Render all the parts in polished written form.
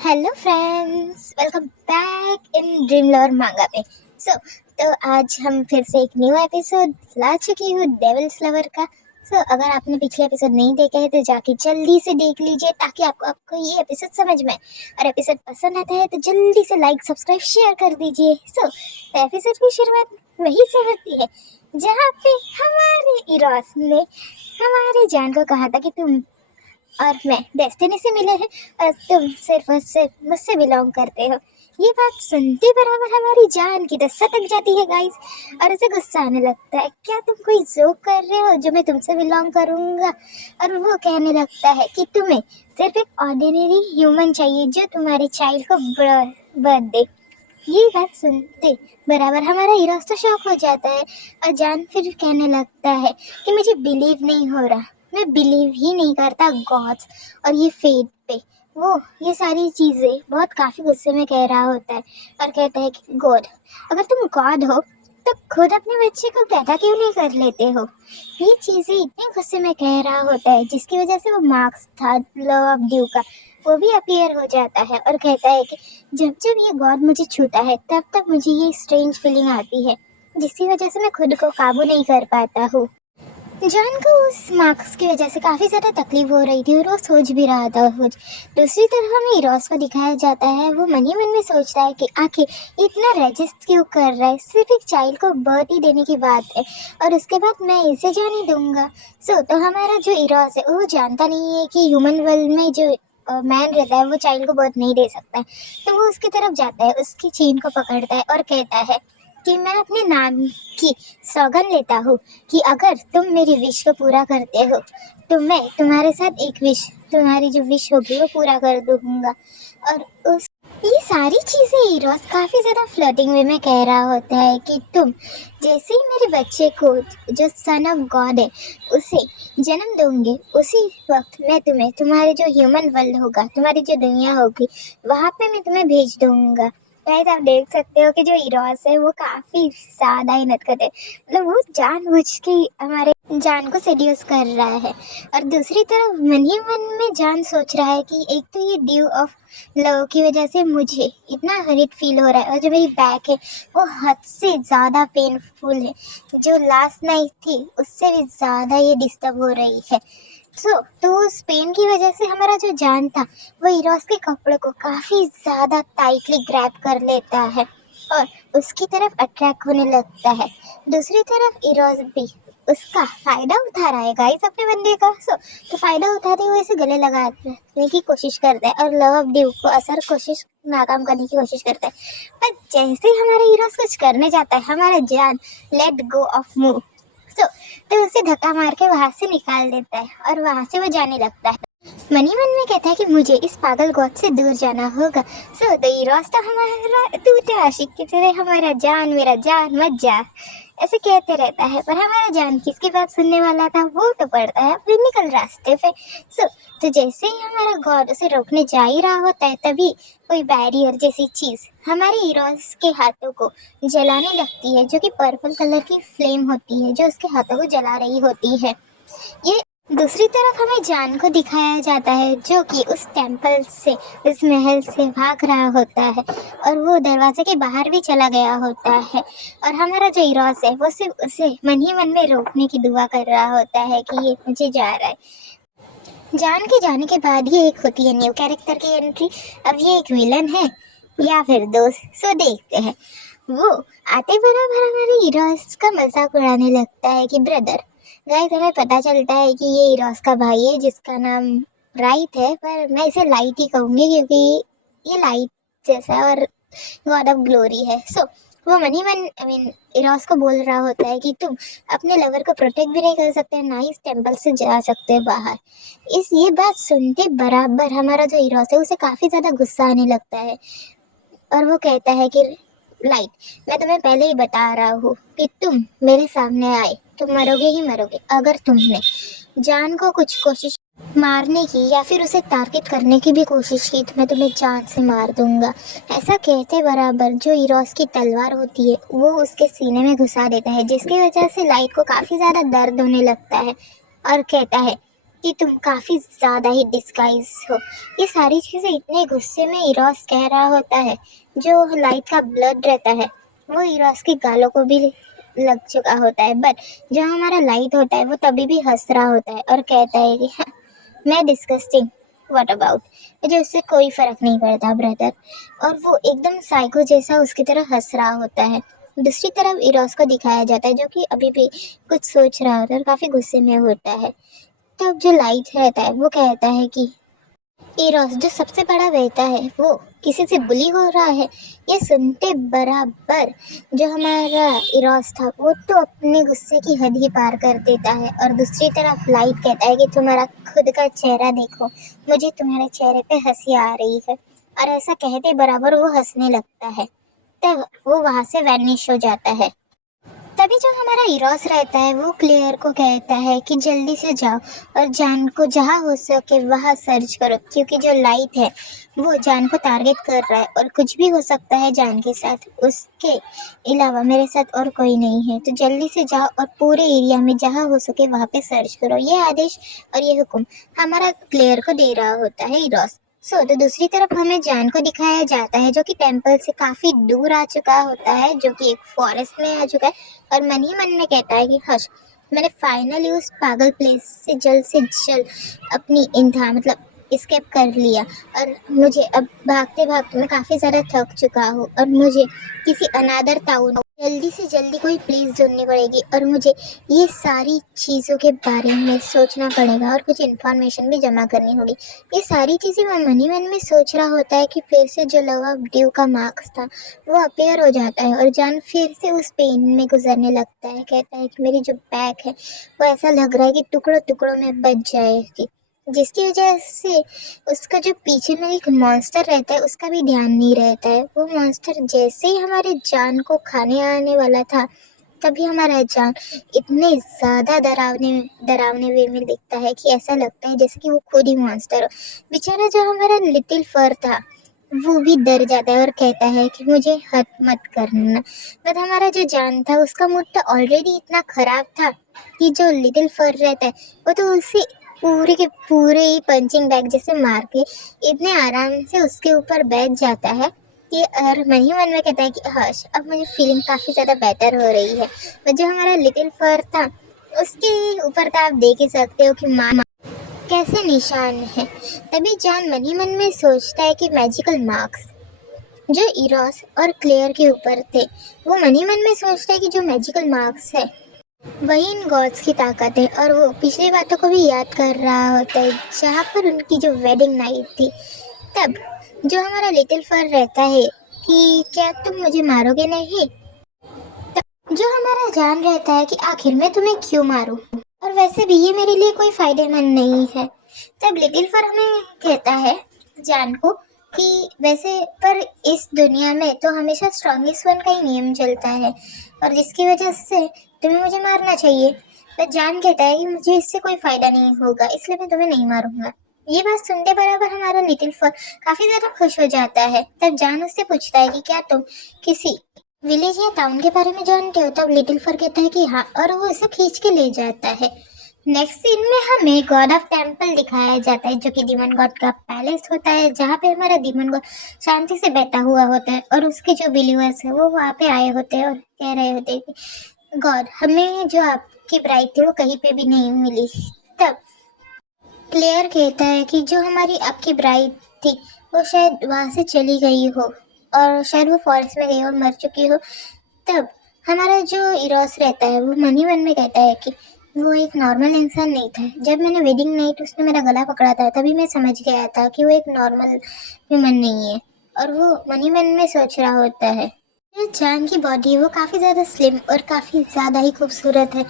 Hello friends, welcome back in dream lover मांगा पे। तो आज हम फिर से एक न्यू एपिसोड ला चुकी हूँ डेविल्स लवर का। अगर आपने पिछले एपिसोड नहीं देखा है तो जाके जल्दी से देख लीजिए ताकि आपको आपको ये एपिसोड समझ में आए। और एपिसोड पसंद आता है तो जल्दी से लाइक सब्सक्राइब शेयर कर दीजिए। तो एपिसोड की शुरुआत वहीं से होती है जहाँ पे हमारे इरोस ने हमारे जान को कहा था कि तुम और मैं डेस्टिनी से मिले हैं और तुम सिर्फ और सिर्फ मुझसे बिलोंग करते हो। ये बात सुनते बराबर हमारी जान की तो सटक जाती है गाइस, और उसे गुस्सा आने लगता है। क्या तुम कोई जोक कर रहे हो जो मैं तुमसे बिलोंग करूंगा? और वो कहने लगता है कि तुम्हें सिर्फ एक ऑर्डिनरी ह्यूमन चाहिए जो तुम्हारे चाइल्ड को बर्थ दे। ये बात सुनते बराबर हमारा हीरो तो शॉक हो जाता है और जान फिर कहने लगता है कि मुझे बिलीव नहीं हो रहा, मैं बिलीव ही नहीं करता गॉड्स और ये फेट पे। वो ये सारी चीज़ें बहुत काफ़ी गुस्से में कह रहा होता है और कहता है कि गॉड, अगर तुम गॉड हो तो खुद अपने बच्चे को पैदा क्यों नहीं कर लेते हो? ये चीज़ें इतने गुस्से में कह रहा होता है जिसकी वजह से वो मार्क्स था लव ऑफ ड्यू का वो भी अपीयर हो जाता है और कहता है कि जब जब ये गॉड मुझे छूता है तब तब मुझे ये स्ट्रेंज फीलिंग आती है जिसकी वजह से मैं खुद को काबू नहीं कर पाता हूँ। जॉन को उस मार्क्स की वजह से काफ़ी ज़्यादा तकलीफ हो रही थी और वो सोच भी रहा था कुछ। दूसरी तरफ हमें रॉस को दिखाया जाता है, वो मन ही मन में सोचता है कि आखिर इतना रजिस्ट क्यों कर रहा है, सिर्फ एक चाइल्ड को बर्थ ही देने की बात है और उसके बाद मैं इसे जाने दूंगा। तो हमारा जो इरॉस है वो जानता नहीं है कि ह्यूमन वर्ल्ड में जो मैन रहता है वो चाइल्ड को बर्थ नहीं दे सकता है। तो वो उसकी तरफ जाता है, उसकी चेन को पकड़ता है और कहता है कि मैं अपने नाम की सौगंध लेता हूँ कि अगर तुम मेरी विश को पूरा करते हो तो मैं तुम्हारे साथ एक विश, तुम्हारी जो विश होगी वो पूरा कर दूंगा। और उस ये सारी चीज़ें हीरोस काफ़ी ज़्यादा फ्लर्टिंग वे में कह रहा होता है कि तुम जैसे ही मेरे बच्चे को जो सन ऑफ गॉड है उसे जन्म दोगे उसी वक्त मैं तुम्हें तुम्हारे जो ह्यूमन वर्ल्ड होगा, तुम्हारी जो दुनिया होगी वहाँ पे मैं तुम्हें भेज दूंगा। गाइस आप देख सकते हो कि जो हीरोस है वो काफ़ी ज़्यादा मेहनत करते हैं, मतलब वो जानबूझ के हमारे जान को सेड्यूस कर रहा है। और दूसरी तरफ मन ही मन में जान सोच रहा है कि एक तो ये ड्यू ऑफ लव की वजह से मुझे इतना हरिट फील हो रहा है और जो मेरी बैक है वो हद से ज़्यादा पेनफुल है, जो लास्ट नाइट थी उससे भी ज़्यादा ये डिस्टर्ब हो रही है। तो उस पेन की वजह से हमारा जो जान था वो इरोस के कपड़े को काफ़ी ज़्यादा टाइटली ग्रैब कर लेता है और उसकी तरफ अट्रैक्ट होने लगता है। दूसरी तरफ इरोस भी उसका फ़ायदा उठा रहा है गाइस अपने बंदे का। तो फ़ायदा उठाते हुए इसे गले लगाने की कोशिश करता है और लव ऑफ ड्यू को असर कोशिश नाकाम करने की कोशिश करता है। पर जैसे ही हमारा हीरोस कुछ करने जाता है हमारा जान लेट गो ऑफ मूव। तो उसे धक्का मार के वहां से निकाल देता है और वहां से वो जाने लगता है। मन ही मन में कहता है कि मुझे इस पागल गॉड से दूर जाना होगा। तो ये रास्ता हमारा टूटे आशिक की तरह हमारा जान मेरा जान मत जा ऐसे कहते रहता है, पर हमारा जान किसकी बात सुनने वाला था, वो तो पड़ता है अपने निकल रास्ते पे। तो जैसे ही हमारा गॉड उसे रोकने जा ही रहा होता है तभी कोई बैरियर जैसी चीज़ हमारे हीरोज के हाथों को जलाने लगती है, जो कि पर्पल कलर की फ्लेम होती है जो उसके हाथों को जला रही होती है। ये दूसरी तरफ हमें जान को दिखाया जाता है जो कि उस टेंपल से, उस महल से भाग रहा होता है और वो दरवाजे के बाहर भी चला गया होता है। और हमारा जो हीरोस है वो सिर्फ उसे मन ही मन में रोकने की दुआ कर रहा होता है कि ये मुझे जा रहा है। जान के जाने के बाद ही एक होती है न्यू कैरेक्टर की एंट्री। अब ये एक विलन है या फिर दोस्त, देखते हैं। वो आते बराबर हमारे हीरोस का मजाक उड़ाने लगता है कि ब्रदर, गाइस हमें पता चलता है कि ये हीरोस का भाई है जिसका नाम राइट है, पर मैं इसे लाइट ही कहूँगी क्योंकि ये लाइट जैसा और गॉड ऑफ ग्लोरी है। वो मनी मन आई मीन इरोस को बोल रहा होता है कि तुम अपने लवर को प्रोटेक्ट भी नहीं कर सकते, ना ही इस टेंपल से जा सकते बाहर। ये बात सुनते बराबर हमारा जो इरोस है उसे काफ़ी ज़्यादा गुस्सा आने लगता है और वो कहता है कि लाइट, मैं तुम्हें पहले ही बता रहा हूँ कि तुम मेरे सामने आए तुम मरोगे ही मरोगे। अगर तुमने जान को कुछ कोशिश मारने की या फिर उसे टारगेट करने की भी कोशिश की तो मैं तुम्हें जान से मार दूंगा। ऐसा कहते बराबर जो इरोस की तलवार होती है वो उसके सीने में घुसा देता है, जिसकी वजह से लाइट को काफ़ी ज़्यादा दर्द होने लगता है और कहता है कि तुम काफी ज्यादा ही डिस्गाइज हो। ये सारी चीजें इतने गुस्से में इरोस कह रहा होता है। जो लाइट का ब्लड रहता है वो इरोस की गालों को भी लग चुका होता है, बट जो हमारा लाइट होता है वो तभी भी हंस रहा होता है और कहता है कि "हाँ, मैं डिस्गस्टिंग, व्हाट अबाउट, मुझे उससे कोई फर्क नहीं पड़ता ब्रदर"। और वो एकदम साइको जैसा उसकी तरह हंस रहा होता है। दूसरी तरफ इरोस को दिखाया जाता है जो कि अभी भी कुछ सोच रहा होता है और काफी गुस्से में होता है। तब जो लाइट रहता है वो कहता है कि इरोस जो सबसे बड़ा बेटा है वो किसी से बुली हो रहा है। ये सुनते बराबर जो हमारा इरोस था वो तो अपने गुस्से की हद ही पार कर देता है। और दूसरी तरफ लाइट कहता है कि तुम्हारा खुद का चेहरा देखो, मुझे तुम्हारे चेहरे पे हंसी आ रही है। और ऐसा कहते बराबर वो हंसने लगता है। तब वो वहां से वैनिश हो जाता है। तभी जो हमारा इरोस रहता है वो क्लियर को कहता है कि जल्दी से जाओ और जान को जहाँ हो सके वहाँ सर्च करो, क्योंकि जो लाइट है वो जान को टारगेट कर रहा है और कुछ भी हो सकता है जान के साथ। उसके अलावा मेरे साथ और कोई नहीं है, तो जल्दी से जाओ और पूरे एरिया में जहाँ हो सके वहाँ पे सर्च करो। ये आदेश और ये हुक्म हमारा क्लियर को दे रहा होता है इरोस। तो दूसरी तरफ हमें जान को दिखाया जाता है जो कि टेम्पल से काफी दूर आ चुका होता है, जो कि एक फॉरेस्ट में आ चुका है। और मन ही मन में कहता है कि हश, मैंने फाइनली उस पागल प्लेस से जल्द अपनी इंतहा मतलब स्केप कर लिया। और मुझे अब भागते भागते मैं काफ़ी ज़्यादा थक चुका हूँ और मुझे किसी अनादर टाउन जल्दी से जल्दी कोई प्लेस ढूंढनी पड़ेगी और मुझे ये सारी चीज़ों के बारे में सोचना पड़ेगा और कुछ इन्फॉर्मेशन भी जमा करनी होगी। ये सारी चीज़ें मैं मन ही मन में सोच रहा होता है कि फिर से जो लव ऑफ ड्यू का मार्क्स था वो अपेयर हो जाता है और जान फिर से उस पेन में गुजरने लगता है। कहता है कि मेरी जो बैक है वो ऐसा लग रहा है कि टुकड़ों टुकड़ों में बच जाएगी, जिसकी वजह से उसका जो पीछे में एक मॉन्स्टर रहता है उसका भी ध्यान नहीं रहता है। वो मॉन्स्टर जैसे ही हमारे जान को खाने आने वाला था तभी हमारा जान इतने ज़्यादा डरावने डरावने वे में दिखता है कि ऐसा लगता है जैसे कि वो खुद ही मॉन्स्टर हो। बेचारा जो हमारा लिटिल फर था वो भी डर जाता है और कहता है कि मुझे हद मत करना। बट हमारा जो जान था उसका मूड तो ऑलरेडी इतना खराब था कि जो लिटिल फर रहता है वो तो उसे पूरे के पूरे ही पंचिंग बैग जैसे मार के इतने आराम से उसके ऊपर बैठ जाता है कि और मन ही मन में कहता है कि हर्ष, अब मुझे फीलिंग काफ़ी ज़्यादा बेटर हो रही है। बट जो हमारा लिटिल फर था उसके ऊपर तो आप देख ही सकते हो कि माँ कैसे निशान है। तभी जान मन ही मन में सोचता है कि मैजिकल मार्क्स जो इरोस और क्लेयर के ऊपर थे, वो मन ही मन में सोचता है कि जो मैजिकल मार्क्स है वही इन गॉड्स की ताकत है। और वो पिछली बातों को भी याद कर रहा होता है जहाँ पर उनकी जो वेडिंग नाइट थी। तब जो हमारा लिटिल फर रहता है कि क्या तुम मुझे मारोगे नहीं। जो हमारा जान रहता है कि आखिर मैं तुम्हें क्यों मारूं, और वैसे भी ये मेरे लिए कोई फायदेमंद नहीं है। तब लिटिल फर हमें कहता है जान को कि वैसे पर इस दुनिया में तो हमेशा स्ट्रॉन्गेस्ट वन का ही नियम चलता है और जिसकी वजह से तुम्हें मुझे मारना चाहिए। पर जान कहता है कि मुझे इससे कोई फायदा नहीं होगा इसलिए मैं तुम्हें नहीं मारूंगा। ये बात सुनते बराबर हमारा लिटिल फर काफी ज्यादा खुश हो जाता है। तब जान उससे पूछता है कि क्या तुम किसी विलेज या टाउन के बारे में जानते हो। तब लिटिल फर कहता है कि हाँ, और वो उसे खींच के ले जाता है। नेक्स्ट सीन में हमें गॉड ऑफ टेम्पल दिखाया जाता है जो कि डीमन गॉड का पैलेस होता है, जहाँ पे हमारा डीमन गॉड शांति से बैठा हुआ होता है और उसके जो बिलीवर्स है वो वहाँ पे आए होते हैं और कह रहे होते हैं कि गॉड, हमें जो आपकी ब्राइड थी वो कहीं पे भी नहीं मिली। तब क्लेयर कहता है कि जो हमारी आपकी ब्राइड थी वो शायद वहाँ से चली गई हो और शायद वो फॉरेस्ट में गई और मर चुकी हो। तब हमारा जो इरोस रहता है वो मन ही मन में कहता है कि वो एक नॉर्मल इंसान नहीं था। जब मैंने वेडिंग नाइट उसने मेरा गला पकड़ा था तभी मैं समझ गया था कि वो एक नॉर्मल ह्यूमन नहीं है। और वो मन ही मन में सोच रहा होता है। जो जान की बॉडी है वो काफ़ी ज़्यादा स्लिम और काफ़ी ज़्यादा ही खूबसूरत है,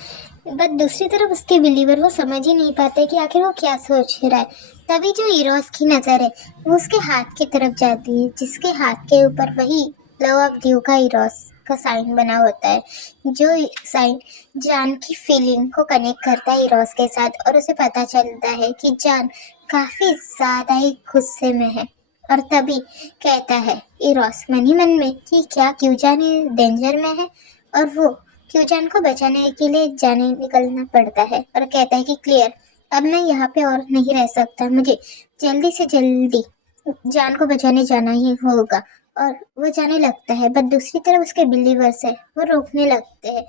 बट दूसरी तरफ उसके बिलीवर वो समझ ही नहीं पाते कि आखिर वो क्या सोच रहा है। तभी जो इरोस की नज़र है वो उसके हाथ की तरफ जाती है, जिसके हाथ के ऊपर वही लव ऑफ ड्यू का इरोस का साइन बना होता है। जो साइन जान की फीलिंग को कनेक्ट करता है इरोस के साथ और उसे पता चलता है कि जान काफ़ी ज़्यादा ही गुस्से में है। और तभी कहता है इरोस मन ही मन में कि क्या क्यूजान डेंजर में है और वो क्यूजान को बचाने के लिए जाने निकलना पड़ता है। और कहता है कि क्लियर, अब मैं यहाँ पे और नहीं रह सकता, मुझे जल्दी से जल्दी जान को बचाने जाना ही होगा। और वो जाने लगता है, बट दूसरी तरफ उसके बिलीवर्स है, वो रोकने लगते हैं।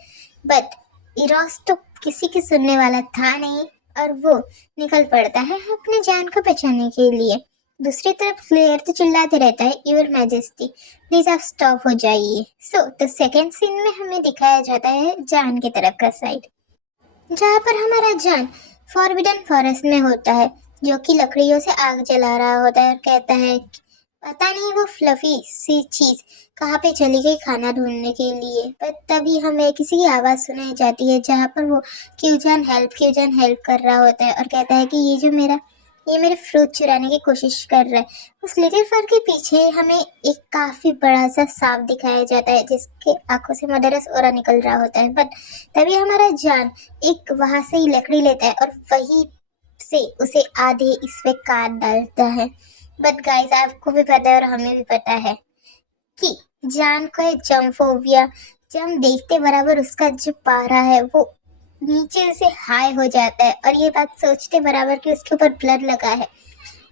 बट इरोस तो किसी की सुनने वाला था नहीं, और वो निकल पड़ता है अपने जान को बचाने के लिए। दूसरी तरफ क्लेयर तो चिल्लाते रहता है, योर मैजेस्टी प्लीज आप स्टॉप हो जाइए। सो तो सेकेंड सीन में हमें दिखाया जाता है जान की तरफ का साइड, जहाँ पर हमारा जान फॉरबिडन फॉरेस्ट में होता है, जो कि लकड़ियों से आग जला रहा होता है और कहता है कि पता नहीं वो फ्लफी सी चीज कहाँ पे चली गई खाना ढूंढने के लिए। पर तभी हमें किसी की आवाज सुनाई जाती है, जहाँ पर वो क्यूजन हेल्प कर रहा होता है और कहता है कि ये मेरे फ्रूट चुराने की कोशिश कर रहा है। उस लिटिल फर के पीछे हमें एक काफी बड़ा सा सांप दिखाया जाता है, जिसके आंखों से मदरस ओरा निकल रहा होता है। बट तभी हमारा जान एक वहां से ही लकड़ी लेता है और वहीं से उसे आधे इसमें काट डालता है। बट गाइस आपको भी पता है और हमें भी पता है कि जान को है जम्फोबिया। जम देखते बराबर उसका जो पारा है वो नीचे से हाई हो जाता है, और ये बात सोचते बराबर कि उसके ऊपर ब्लड लगा है,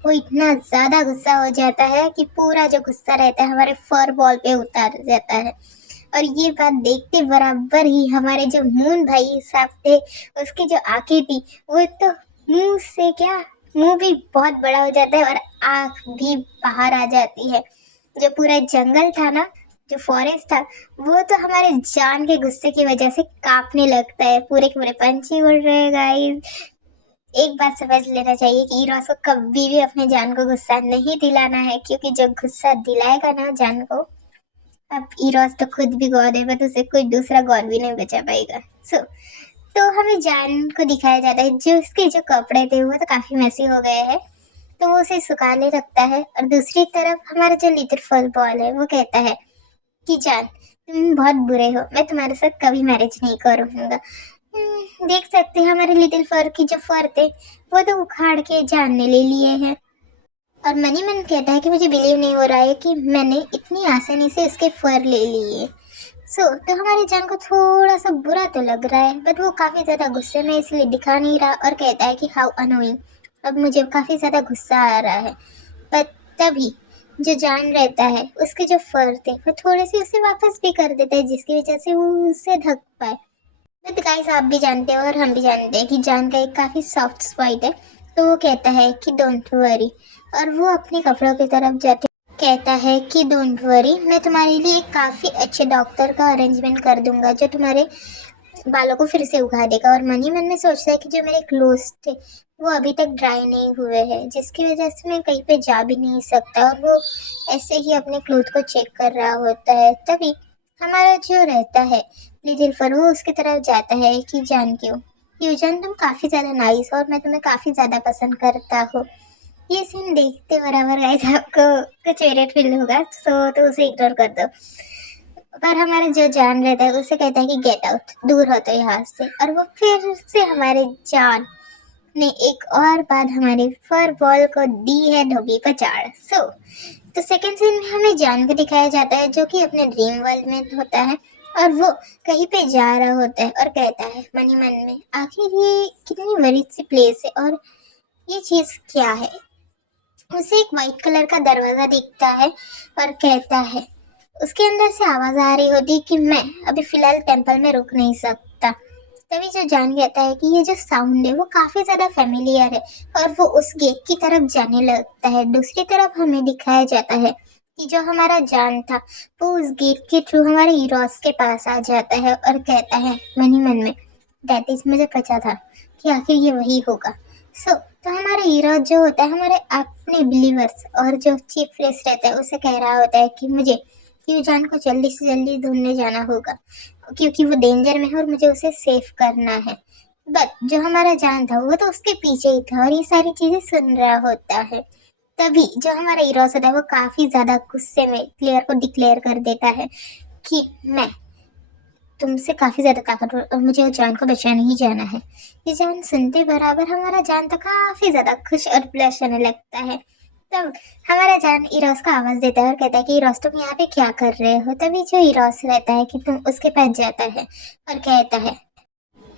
वो इतना ज्यादा गुस्सा हो जाता है कि पूरा जो गुस्सा रहता है हमारे फर बॉल पे उतार जाता है। और ये बात देखते बराबर ही हमारे जो मून भाई साहब थे, उसकी जो आंखें थी वो तो मुंह से क्या, मुंह भी बहुत बड़ा हो जाता है और आंख भी बाहर आ जाती है। जो पूरा जंगल था ना, जो फॉरेस्ट था, वो तो हमारे जान के गुस्से की वजह से कांपने लगता है। पूरे के पूरे पंछी उड़ रहे हैं गाइस। एक बात समझ लेना चाहिए कि ईरोस को कभी भी अपने जान को गुस्सा नहीं दिलाना है, क्योंकि जो गुस्सा दिलाएगा ना जान को, अब ईरोस तो खुद भी गॉड है, बट उसे कोई दूसरा गॉड भी नहीं बचा पाएगा। तो हमें जान को दिखाया जाता है, जो उसके जो कपड़े थे वो तो काफी मैसी हो गए हैं, तो वो उसे सुखाने रखता है। और दूसरी तरफ हमारा जो लिटिल फर बॉय है वो कहता है कि जान तुम बहुत बुरे हो, मैं तुम्हारे साथ कभी मैरिज नहीं करूंगा। देख सकते हैं हमारे लिटिल फर की जो फर थे वो तो उखाड़ के जान ने ले लिए हैं। और मनी मन कहता है कि मुझे बिलीव नहीं हो रहा है कि मैंने इतनी आसानी से इसके फर ले लिए। तो हमारे जान को थोड़ा सा बुरा तो लग रहा है, बट वो काफी ज्यादा गुस्से में इसलिए दिखा नहीं रहा और कहता है कि हाउ अनोइंग, अब मुझे काफी ज्यादा गुस्सा आ रहा है। पर तभी जो जान रहता है उसके जो फर थे वो थोड़े से उसे वापस भी कर देता है, जिसकी वजह से वो उससे ढक पाए। बट गाइस आप भी जानते हो और हम भी जानते हैं कि जान का एक काफी सॉफ्ट स्पॉट है, तो वो कहता है कि डोंट वरी, और वो अपने कपड़ों की तरफ जाते कहता है कि डोंट वरी, मैं तुम्हारे लिए एक काफी अच्छे डॉक्टर का अरेंजमेंट कर दूंगा जो तुम्हारे बालों को फिर से उगा देगा। और मनी मन में सोचता है कि जो मेरे क्लोथ थे वो अभी तक ड्राई नहीं हुए हैं, जिसकी वजह से मैं कहीं पे जा भी नहीं सकता, और वो ऐसे ही अपने क्लोथ को चेक कर रहा होता है। तभी हमारा जो रहता है लिटिल फर, वो उसकी तरफ जाता है कि जान क्यों जान तुम काफी ज्यादा नाइस और मैं तुम्हें काफी ज्यादा पसंद करता हूँ। ये सीन देखते बराबर गाइस आपको कुछ इरिटेट फील होगा, तो उसे इग्नोर कर दो। पर हमारा जो जान रहता है उसे कहता है कि गेट आउट, दूर हो तो यहाँ से। और वो फिर से हमारे जान ने एक और बात हमारे फर बॉल को दी है धोबी पचाड़। तो सेकंड सीन में हमें जान को दिखाया जाता है जो कि अपने ड्रीम वर्ल्ड में होता है, और वो कहीं पे जा रहा होता है और कहता है मनी मन में, आखिर ये कितनी बड़ी सी प्लेस है और ये चीज क्या है। उसे एक वाइट कलर का दरवाजा दिखता है और कहता है, उसके अंदर से आवाज आ रही होती है कि मैं अभी फिलहाल टेंपल में रुक नहीं सकता। तभी जो जान कहता है कि ये जो साउंड है वो काफी ज्यादा फेमिलियर है, और वो उस गेट की तरफ जाने लगता है। दूसरी तरफ हमें दिखाया जाता है कि जो हमारा जान था वो उस गेट के थ्रू हमारे ईरोस के पास आ जाता है और कहता है मनी मन में, दैट इज, मुझे पता था कि आखिर ये वही होगा। तो हमारा हीरो जो होता है हमारे अपने बिलीवर्स और जो चीफ प्रेस रहता है उसे कह रहा होता है कि मुझे क्यों जान को जल्दी से जल्दी ढूंढने जाना होगा, क्योंकि वो डेंजर में है और मुझे उसे सेव करना है। बट जो हमारा जान था वो तो उसके पीछे ही था और ये सारी चीजें सुन रहा होता है। तभी जो हमारा हीरो होता है वो काफी ज्यादा गुस्से में क्लियर को डिक्लेयर कर देता है कि मैं तुमसे काफी ज्यादा ताकतवर और मुझे उस जान को बचाने ही जाना है। ये जान सुनते बराबर हमारा जान तो काफी ज्यादा खुश और ब्लश होने लगता है। तब हमारा जान इरोस को आवाज देता है और कहता है कि इरोस तुम यहाँ पे क्या कर रहे हो। तभी जो इरोस रहता है कि तुम उसके पास जाता है और कहता है,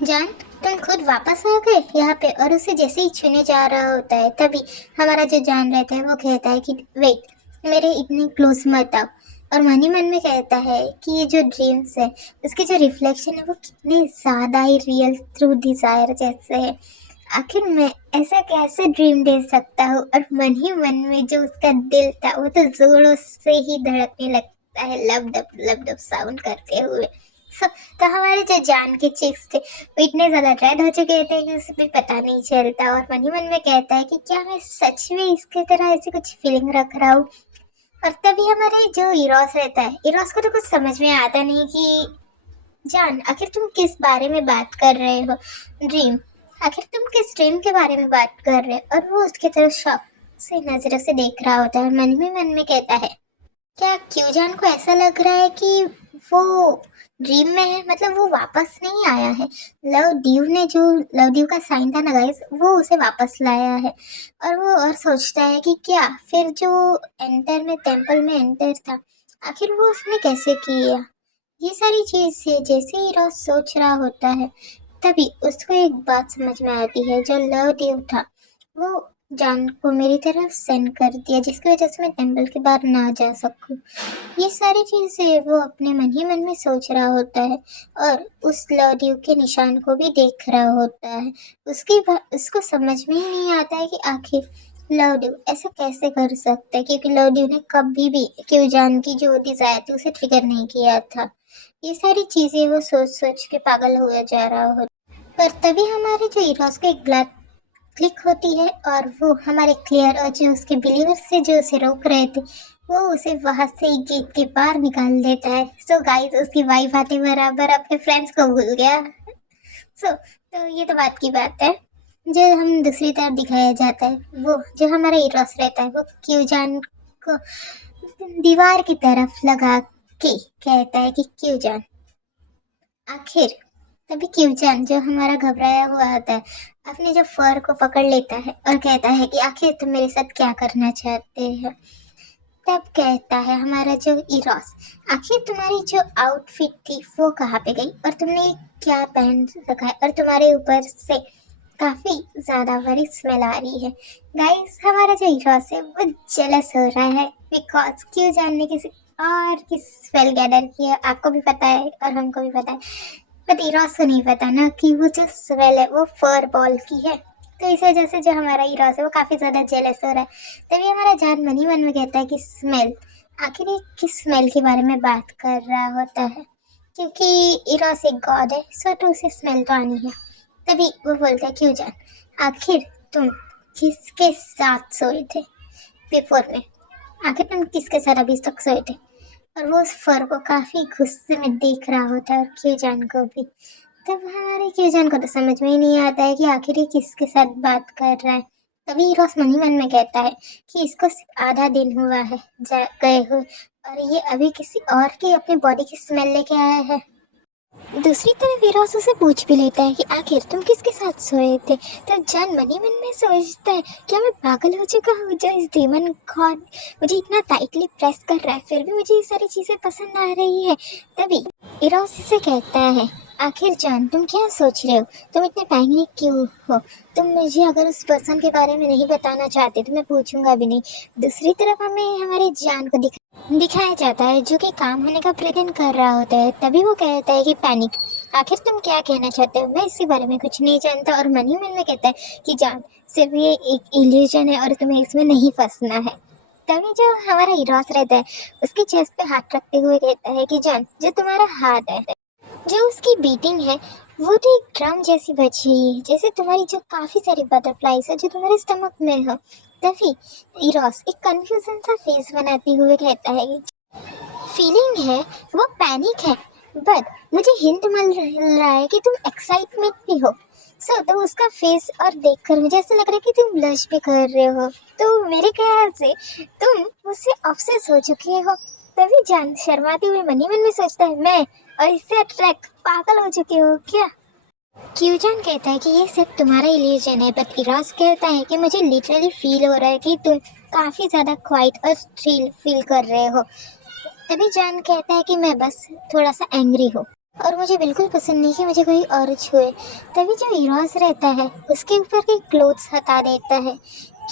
जान तुम खुद वापस आ गए यहाँ पे। और उसे जैसे ही छूने जा रहा होता है तभी हमारा जो जान रहता है वो कहता है कि वेट, मेरे इतने क्लोज मत आओ। और मन ही मन में कहता है कि ये जो ड्रीम्स है उसके जो रिफ्लेक्शन है वो कितने ज़्यादा ही रियल थ्रू डिज़ायर जैसे है। आखिर मैं ऐसा कैसे ड्रीम दे सकता हूँ। और मन ही मन में जो उसका दिल था वो तो जोरों से ही धड़कने लगता है, लब डब साउंड करते हुए। So, तो हमारे जो जान के चिक्स थे वो इतने ज्यादा रेड हो चुके थे कि उसे भी पता नहीं चलता। और मन ही मन में कहता है कि क्या मैं सच में इसके तरह ऐसी कुछ फीलिंग रख रहा हूँ। और तभी हमारे जो इरोस रहता है, इरोस को तो कुछ समझ में आता नहीं कि जान आखिर तुम किस बारे में बात कर रहे हो। ड्रीम, आखिर तुम किस ड्रीम के बारे में बात कर रहे हो। और वो उसकी तरफ शौक से नजरों से देख रहा होता है। मन ही मन में कहता है क्या क्यूजान को ऐसा लग रहा है कि वो ड्रीम में है, मतलब वो वापस नहीं आया है। लव ड्यू ने जो लव ड्यू का साइन था ना गाइस, वो उसे वापस लाया है। और वो और सोचता है कि क्या फिर जो एंटर में टेंपल में एंटर था आखिर वो उसने कैसे किया। ये सारी चीजें जैसे ही रोज सोच रहा होता है तभी उसको एक बात समझ में आती है। जो लव ड्यू था वो जान को मेरी तरफ सेंड कर दिया जिसकी वजह से मैं टेंपल के बाहर ना जा सकूं। ये सारी चीजें वो अपने मन ही मन में सोच रहा होता है। और उस लव ड्यू के निशान को भी देख रहा होता है। उसको समझ में ही नहीं आता है कि आखिर लव ड्यू ऐसा कैसे कर सकता है, क्योंकि लव ड्यू ने कभी भी क्यों जान की जो डिजायर थी उसे ट्रिगर नहीं किया था। ये सारी चीजें वो सोच सोच के पागल हुआ जा रहा होता। पर तभी हमारे जो इरोस को एक ब्लैक क्लिक होती है और वो हमारे क्लियर और जो उसके बिलीवर्स से जो उसे रोक रहे थे वो उसे वहां से ही गेट के बाहर निकाल देता है। सो गाइस, उसकी वाइफ आते बराबर अपने फ्रेंड्स को भूल गया। तो ये तो बात की बात है। जो हम दूसरी तरफ दिखाया जाता है वो जो हमारा इरोस रहता है वो क्यूजान को दीवार की तरफ लगा के कहता है कि क्यूजान आखिर। तभी क्यूजान जो हमारा घबराया हुआ होता है अपने जो फर को पकड़ लेता है और कहता है कि आखिर तुम मेरे साथ क्या करना चाहते हो। तब कहता है हमारा जो इरोस, आखिर तुम्हारी जो आउटफिट थी वो कहाँ पे गई और तुमने क्या पहन रखा है और तुम्हारे ऊपर से काफी ज्यादा बड़ी स्मेल आ रही है। गाइस, हमारा जो इरोस है वो जेलस हो रहा है बिकॉज क्यों जानने किसी और की स्मेल गैदर की है। आपको भी पता है और हमको भी पता है, बट इरोस को नहीं पता ना कि वो जो स्मेल है वो फर बॉल की है। तो इस वजह से जो हमारा इरोस है वो काफी ज्यादा जेलस हो रहा है। तभी हमारा जान मन ही मन में कहता है कि स्मेल, आखिर ये किस स्मेल के बारे में बात कर रहा होता है, क्योंकि इरोस एक गॉड है सो तो उसे स्मेल तो आनी है। तभी वो बोलता है क्यों जान आखिर तुम किसके साथ सोए थे बिफोर में, आखिर तुम किसके साथ अभी तक सोए थे। और वो उस फर को काफी गुस्से में देख रहा होता है और क्यूजान को भी। तब हमारे क्यूजान को तो समझ में ही नहीं आता है कि आखिर ये किसके साथ बात कर रहा है। तभी रोस मन ही मन में कहता है कि इसको सिर्फ आधा दिन हुआ है गए हुए और ये अभी किसी और की अपनी बॉडी की स्मेल लेके आया है। दूसरी तरफ विरोस उसे पूछ भी लेता है कि आखिर तुम किसके साथ सोए थे। तब जान मन ही मन में सोचता है क्या मैं पागल हो चुका हूँ जो इस डीमन गॉड मुझे इतना टाइटली प्रेस कर रहा है फिर भी मुझे ये सारी चीजें पसंद आ रही है। तभी इरोस इसे कहता है आखिर जान तुम क्या सोच रहे हो, तुम इतने पैनिक क्यों हो। तुम मुझे अगर उस पर्सन के बारे में नहीं बताना चाहते तो मैं पूछूंगा भी नहीं। दूसरी तरफ हमें हमारे जान को दिखाया जाता है जो कि काम होने का प्रेटेंड कर रहा होता है। तभी वो कहता है कि पैनिक, आखिर तुम क्या कहना चाहते हो, मैं इसके बारे में कुछ नहीं जानता। और मन ही मन में कहता है कि जान सिर्फ ये एक इल्यूजन है और तुम्हें इसमें नहीं फंसना है। तभी जो हमारा इरोस रहता है उसके चेस्ट पे हाथ रखते हुए कहता है कि जान जो तुम्हारा हाथ है जो उसकी बीटिंग है वो तो एक ड्रम जैसी बज रही है, जैसे तुम्हारी जो काफी सारी बटरफ्लाईज है जो तुम्हारे स्टमक में हो। तभी इरोस एक कंफ्यूजन सा फेस बनाते हुए कहता है फीलिंग है वो पैनिक है बट मुझे हिंट मिल रहा है कि तुम एक्साइटमेंट भी हो। तो उसका फेस और देखकर मुझे ऐसा लग रहा है कि तुम ब्लश भी कर रहे हो। तो मेरे ख्याल से तुम मुझसे ऑब्सेस हो चुके हो। तभी जान शर्माते हुए मन ही मन में सोचता है मैं और इससे अट्रैक्ट पागल हो चुके हो क्या। क्यूजान कहता है कि ये सिर्फ तुम्हारा इल्यूजन है बट इराज कहता है कि मुझे लिटरली फील हो रहा है कि तुम काफ़ी ज़्यादा क्वाइट और थ्रिल फील कर रहे हो। तभी जान कहता है कि मैं बस थोड़ा सा एंग्री हूँ। और मुझे बिल्कुल पसंद नहीं कि मुझे कोई और छुए। तभी जो इरोस रहता है उसके ऊपर के क्लोथ्स हटा देता है,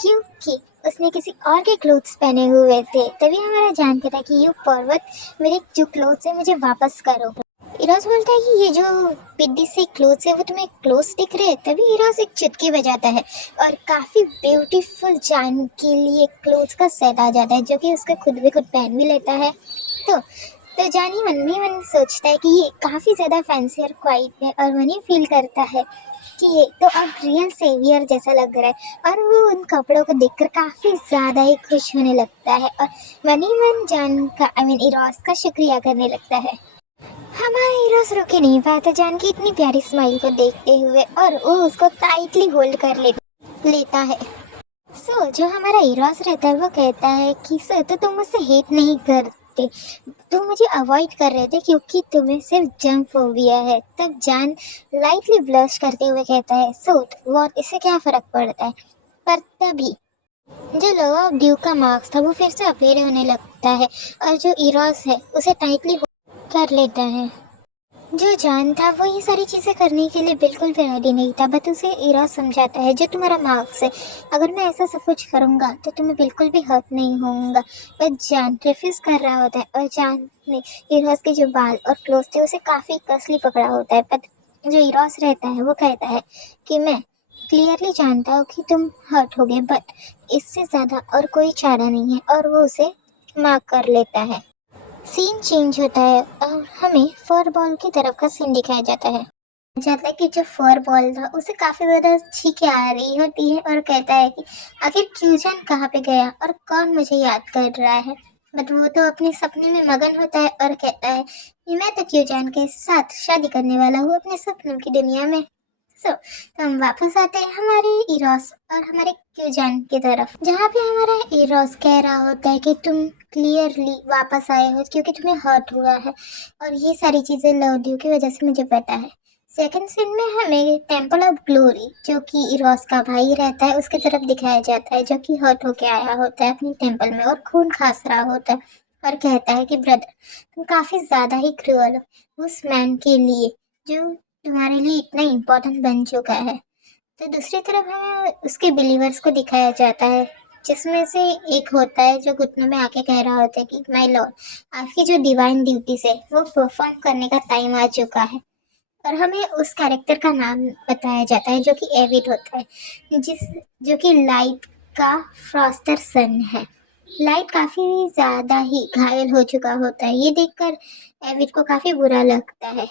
क्योंकि उसने किसी और के क्लोथ्स पहने हुए थे। तभी हमारा जान कहता है कि यू पर्वत, मेरे जो क्लोथ्स है मुझे वापस करो। इरोस बोलता है कि ये जो पिद्दी से क्लोथ्स है वो तुम्हें क्लोथ्स दिख रहे हैं। तभी इरोस एक चुटकी बजाता है और काफ़ी ब्यूटीफुल जान के लिए क्लोथ्स का सेट आ जाता है, जो कि उसका खुद भी खुद पहन भी लेता है। तो जानी मन ही मन सोचता है कि ये काफ़ी ज़्यादा फैंसी और क्वाइट है, और वही फील करता है कि ये तो अब रियल सेवियर जैसा लग रहा है। और वो उन कपड़ों को देखकर काफ़ी ज़्यादा ही खुश होने लगता है और मन ही मन जान का इरोस का शुक्रिया करने लगता है। हमारा हीरोस रुके नहीं पाता जान की इतनी प्यारी स्माइल को देखते हुए, और वो उसको टाइटली होल्ड कर लेता है। जो हमारा हीरोस रहता है वो कहता है कि सर तो तुम मुझसे हेट नहीं करते, तुम मुझे अवॉइड कर रहे थे क्योंकि तुम्हें सिर्फ जंप फोबिया है। तब जान लाइटली ब्लश करते हुए कहता है सो व्हाट, इससे क्या फ़र्क पड़ता है। पर तभी जो लो ऑफ ड्यूक का मार्क्स था वो फिर से अपीयर होने लगता है, और जो इरोस है उसे टाइटली कर लेता है। जो जान था वो ये सारी चीज़ें करने के लिए बिल्कुल भी रेडी नहीं था, बट उसे इराज समझाता है जो तुम्हारा मार्क्स है, अगर मैं ऐसा सब कुछ करूँगा तो तुम्हें बिल्कुल भी हर्ट नहीं होऊंगा। बट जान रिफ्यूज़ कर रहा होता है, और जान ने इराज के जो बाल और क्लोथ थे उसे काफ़ी कसली पकड़ा होता है। बट जो इराज रहता है वो कहता है कि मैं क्लियरली जानता हूँ कि तुम हर्ट हो गए, बट इससे ज़्यादा और कोई चारा नहीं है, और वो उसे मार्क कर लेता है। सीन चेंज होता है और हमें फर बॉल की तरफ का सीन दिखाया जाता है। कि जो फर बॉल था उसे काफी ज्यादा छींके आ रही होती है, और कहता है कि आखिर क्यूजन कहाँ पे गया और कौन मुझे याद कर रहा है। बट वो तो अपने सपने में मगन होता है और कहता है कि मैं तो क्यूजन के साथ शादी करने वाला हूँ अपने सपनों की दुनिया में। तो हम वापस आते हैं हमारे इरोस और हमारे क्यूजान की तरफ, जहाँ पे हमारा इरोस कह रहा होता है कि तुम क्लियरली वापस आए हो क्योंकि तुम्हें हर्ट हुआ है, और ये सारी चीज़ें लव ड्यू की वजह से मुझे पता है। सेकंड सीन में हमें टेम्पल ऑफ ग्लोरी, जो कि इरोस का भाई रहता है, उसकी तरफ दिखाया जाता है, जो कि हर्ट होके आया होता है अपनी टेम्पल में और खून खास रहा होता है, और कहता है कि ब्रदर तुम काफ़ी ज़्यादा ही क्रूअल हो उस मैन के लिए जो तुम्हारे लिए इतना इम्पोर्टेंट बन चुका है। तो दूसरी तरफ हमें उसके बिलीवर्स को दिखाया जाता है, जिसमें से एक होता है जो घुटनों में आके कह रहा होता है कि माय लॉर्ड, आपकी जो डिवाइन ड्यूटीज है वो परफॉर्म करने का टाइम आ चुका है। और हमें उस कैरेक्टर का नाम बताया जाता है जो कि एविड होता है, जो कि लाइट का फ्रॉस्टर सन है। लाइट काफी ज्यादा ही घायल हो चुका होता है, ये देखकर एविड को काफी बुरा लगता है।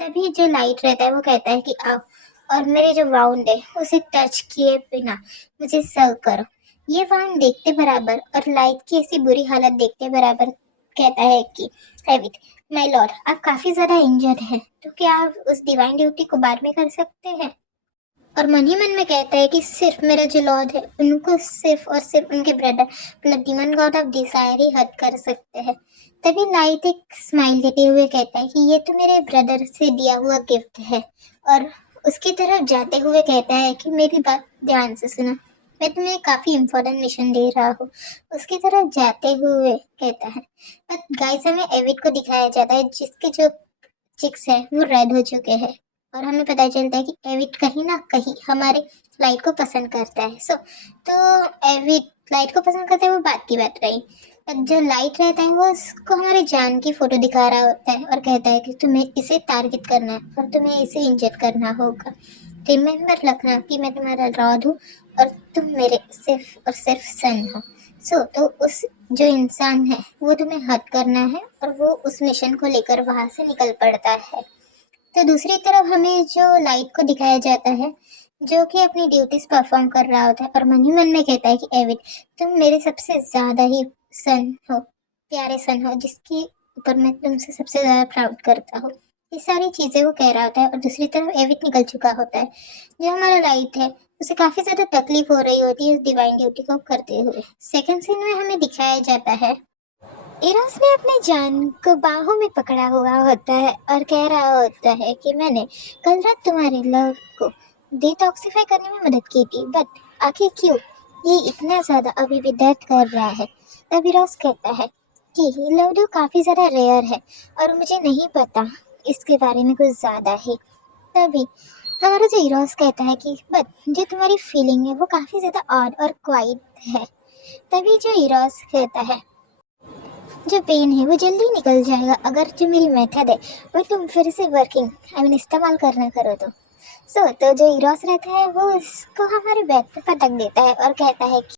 तभी जो लाइट रहता है वो कहता है कि आओ और मेरे जो वाउंड है उसे टच किए बिना मुझे सर्व करो। ये वाउंड देखते बराबर और लाइट की ऐसी बुरी हालत देखते बराबर कहता है कि एविड, माय लॉर्ड, आप काफी ज्यादा इंजर्ड हैं, तो क्या आप उस डिवाइन ड्यूटी को बाद में कर सकते हैं। और मन ही मन में कहता है कि सिर्फ मेरा जो लॉर्ड है उनको सिर्फ और सिर्फ उनके ब्रदर मतलब डीमन गॉड ऑफ डिजायर ही हद कर सकते हैं। तभी लाइट एक स्माइल देते हुए कहता है कि ये तो मेरे ब्रदर से दिया हुआ गिफ्ट है, और उसकी तरफ जाते हुए कहता है कि मेरी बात ध्यान से सुना, मैं तुम्हें काफी इम्पोर्टेंट मिशन दे रहा हूँ। उसकी तरफ जाते हुए कहता है, बट गाइस हमें एविड को दिखाया जाता है जिसके जो चिक्स है वो रेड हो चुके हैं, और हमें पता चलता है कि एविड कहीं ना कहीं हमारे लाइट को पसंद करता है। तो एविड लाइट को पसंद करता है वो बात की बात रही, पर जो लाइट रहता है वो उसको हमारे जान की फोटो दिखा रहा होता है और कहता है कि तुम्हें इसे टारगेट करना है और तुम्हें इसे इंजेक्ट करना होगा। रिमेम्बर रखना कि मैं तुम्हारा लॉर्ड हूँ और तुम मेरे सिर्फ और सिर्फ सन हो। तो उस जो इंसान है वो तुम्हें हद करना है, और वो उस मिशन को लेकर वहां से निकल पड़ता है। तो दूसरी तरफ हमें जो लाइट को दिखाया जाता है जो कि अपनी ड्यूटीज परफॉर्म कर रहा होता है, और मन ही मन में कहता है कि एविड, तुम मेरे सबसे ज्यादा ही सन हो, प्यारे सन हो, जिसके ऊपर मैं तुमसे सबसे ज्यादा प्राउड करता हूँ। ये सारी चीजें वो कह रहा होता है, और दूसरी तरफ एविड निकल चुका होता है। जो हमारा लाइट है उसे काफी ज्यादा तकलीफ हो रही होती है इस डिवाइन ड्यूटी को करते हुए। सेकंड सीन में हमें दिखाया जाता है इरोस ने अपने जान को बाहों में पकड़ा हुआ होता है और कह रहा होता है कि मैंने कल रात तुम्हारे लव को डिटॉक्सिफाई करने में मदद की थी, बट आखिर क्यों ये इतना ज़्यादा अभी भी दर्द कर रहा है। तब इरोस कहता है कि लव डू काफ़ी ज़्यादा रेयर है और मुझे नहीं पता इसके बारे में कुछ ज़्यादा ही। तभी हमारा जो इरोस कहता है कि बट जो तुम्हारी फीलिंग है वो काफ़ी ज़्यादा ऑड और क्वाइट है। तभी जो इरोस कहता है जो पेन है वो जल्दी निकल जाएगा अगर जो मेरी मेथड है वो तुम फिर से वर्किंग इस्तेमाल करना करो तो। तो जो इरोस रहता है वो इसको हमारे बैक पे पटक देता है और कहता है कि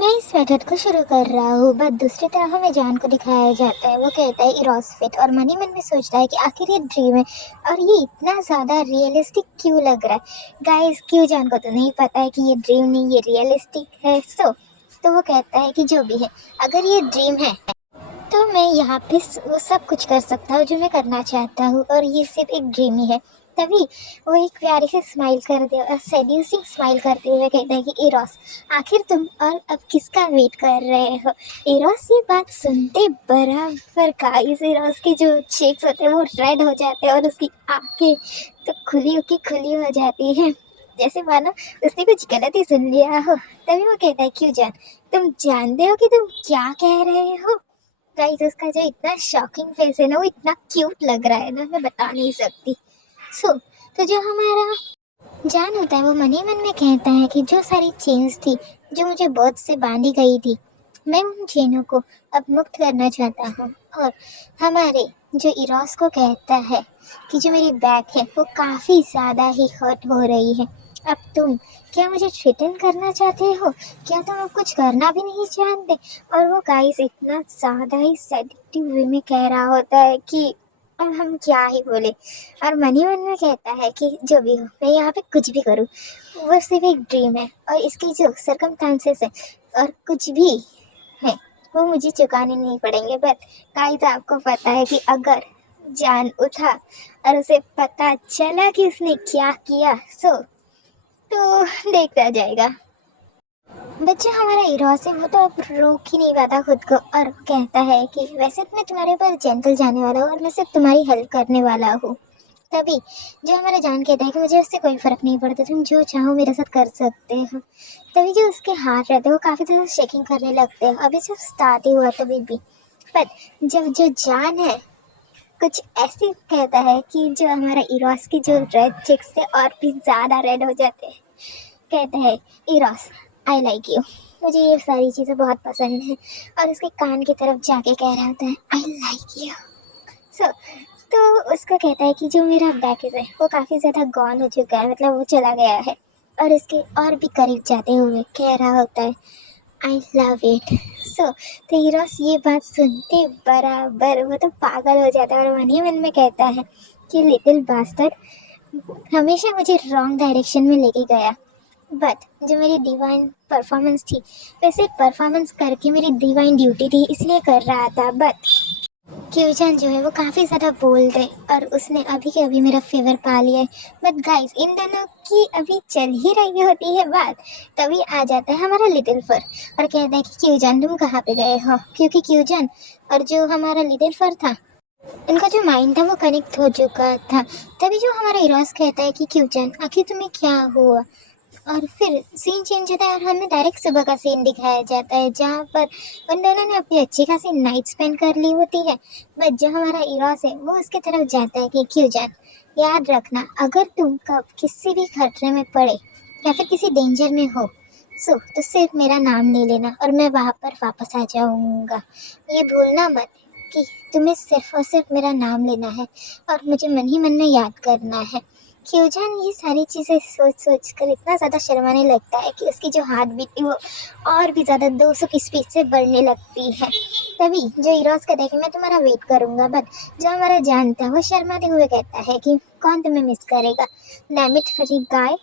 मैं इस मेथड को शुरू कर रहा हूँ। बट दूसरी तरफ हमें जान को दिखाया जाता है, वो कहता है इरोस फिट, और मनी मन में सोचता है कि आखिर ये ड्रीम है और ये इतना ज़्यादा रियलिस्टिक क्यों लग रहा है। गाइस क्यों जान को तो नहीं पता है कि ये ड्रीम नहीं ये रियलिस्टिक है। तो वो कहता है कि जो भी है अगर ये ड्रीम है तो मैं यहाँ पे वो सब कुछ कर सकता हूँ जो मैं करना चाहता हूँ और ये सिर्फ एक ड्रीम ही है। तभी वो एक प्यारी से स्माइल कर दे और सेड्यूसिंग स्माइल करते हुए कहता है कि इरोस आखिर तुम और अब किसका वेट कर रहे हो। इरोस ये बात सुनते बराबर का इस इरोस के जो चेक्स होते हैं वो रेड हो जाते हैं और उसकी आंखें तो खुली हो जाती है, जैसे मानो उसने कुछ गलत ही सुन लिया हो। तभी वो कहता है क्यों जान तुम जानते हो कि तुम क्या कह रहे हो। गाइस उसका जो इतना शॉकिंग फेस है ना वो इतना क्यूट लग रहा है ना, मैं बता नहीं सकती। तो जो हमारा जान होता है वो मन ही मन में कहता है कि जो सारी चेन्स थी जो मुझे बर्थ से बांधी गई थी मैं उन चेनों को अब मुक्त करना चाहता हूँ। और हमारे जो इरोस को कहता है कि जो मेरी बैक है वो काफ़ी ज़्यादा ही हर्ट हो रही है। अब तुम क्या मुझे थ्रेटन करना चाहते हो, क्या तुम अब कुछ करना भी नहीं चाहते। और वो गाइस इतना ज़्यादा ही सेडिक्टिव वे में कह रहा होता है कि अब हम क्या ही बोले। और मनी मन में कहता है कि जो भी हो मैं यहाँ पे कुछ भी करूँ वो सिर्फ एक ड्रीम है और इसकी जो सरकमस्टांसेस है और कुछ भी है वो मुझे चुकाने नहीं पड़ेंगे। बट गाइस आपको पता है कि अगर जान उठा और उसे पता चला कि उसने क्या किया तो देखता जाएगा। बच्चा हमारा इरोस है वो तो अब रोक ही नहीं पाता खुद को और कहता है कि वैसे तो मैं तुम्हारे ऊपर जेंटल जाने वाला हूँ और मैं सिर्फ तुम्हारी हेल्प करने वाला हूँ। तभी जो हमारा जान कहता है कि मुझे उससे कोई फ़र्क नहीं पड़ता, तुम जो चाहो मेरे साथ कर सकते हो। तभी जो उसके हाथ रहते हैं वो काफ़ी ज़्यादा शेकिंग करने लगते हैं, अभी सिर्फ स्टार्ट ही हुआ तभी भी। पर जब जो जान है कुछ ऐसे कहता है कि जो हमारा इरोस की जो रेड चिक्स थे और भी ज़्यादा रेड हो जाते हैं। कहता है इरोस आई लाइक यू, मुझे ये सारी चीज़ें बहुत पसंद हैं। और उसके कान की तरफ जाके कह रहा होता है आई लाइक यू। सो तो उसका कहता है कि जो मेरा बैक है वो काफ़ी ज़्यादा गॉन हो चुका है, मतलब वो चला गया है। और इसके और भी करीब जाते हुए कह रहा होता है आई लव इट। तो हीरोस ये बात सुनते बराबर वो तो पागल हो जाता है और मन ही मन में कहता है कि लिटिल बास्टर्ड हमेशा मुझे रॉन्ग डायरेक्शन में लेके गया। बट जो मेरी डिवाइन परफॉर्मेंस थी वैसे परफॉर्मेंस करके मेरी डिवाइन ड्यूटी थी इसलिए कर रहा था। बट क्यूजन जो है वो काफ़ी ज़्यादा बोल्ड है और उसने अभी के अभी मेरा फेवर पा लिया है। बट गाइस इन दोनों की अभी चल ही रही होती है बात, तभी आ जाता है हमारा लिटिल फर और कहता है कि क्यूजन तुम कहाँ पे गए हो, क्योंकि क्यूजन और जो हमारा लिटिल फर था उनका जो माइंड था वो कनेक्ट हो चुका था। तभी जो हमारा इरोस कहता है कि क्यूजन आखिर तुम्हें क्या हुआ। और फिर सीन चेंज होता है और हमें डायरेक्ट सुबह का सीन दिखाया जाता है जहाँ पर उन दोनों ने अपनी अच्छी खासी नाइट स्पेंड कर ली होती है। बट जो हमारा इरोस है वो उसके तरफ जाता है कि क्यों जान याद रखना अगर तुम कब किसी भी खतरे में पड़े या फिर किसी डेंजर में हो तो सिर्फ मेरा नाम ले लेना और मैं वहाँ पर वापस आ जाऊँगा। ये भूलना मत कि तुम्हें सिर्फ और सिर्फ मेरा नाम लेना है और मुझे मन ही मन में याद करना है। क्यूजान ये सारी चीज़ें सोच कर इतना ज़्यादा शर्माने लगता है कि उसकी जो हार्ट बीट वो और भी ज़्यादा 200 की स्पीड से बढ़ने लगती है। तभी जो इरोस कहता है कि मैं तुम्हारा वेट करूँगा। बट जो हमारा जानता है वो शर्माते हुए कहता है कि कौन तुम्हें मिस करेगा, डैम इट फटी गाय,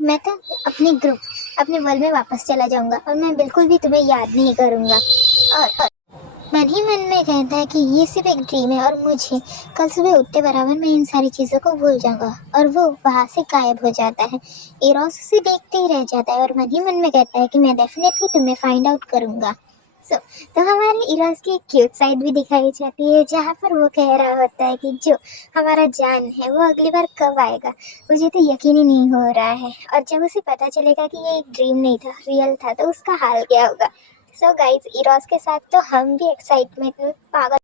मैं तो अपने वर्ल्ड में वापस चला जाऊँगा और मैं बिल्कुल भी तुम्हें याद नहीं करूँगा। और मन ही मन में कहता है कि ये सिर्फ एक ड्रीम है और मुझे कल सुबह उठते बराबर मैं इन सारी चीज़ों को भूल जाऊंगा। और वो वहाँ से गायब हो जाता है। इरोस उसे देखते ही रह जाता है और मन ही मन में कहता है कि मैं डेफिनेटली तुम्हें फाइंड आउट करूँगा। तो हमारे इरोस की एक क्यूट साइड भी दिखाई जाती है जहाँ पर वो कह रहा होता है कि जो हमारा जान है वो अगली बार कब आएगा मुझे तो यकीन ही नहीं हो रहा है। और जब उसे पता चलेगा कि ये एक ड्रीम नहीं था रियल था तो उसका हाल क्या होगा। गाइज इरोस के साथ तो हम भी एक्साइटमेंट में पागल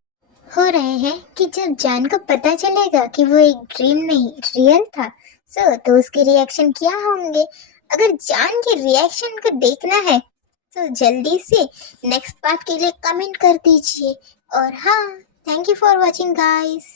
हो रहे हैं कि जब जान को पता चलेगा कि वो एक ड्रीम नहीं रियल था, तो उसके रिएक्शन क्या होंगे। अगर जान के रिएक्शन को देखना है तो जल्दी से नेक्स्ट पार्ट के लिए कमेंट कर दीजिए। और हाँ, thank you for watching guys.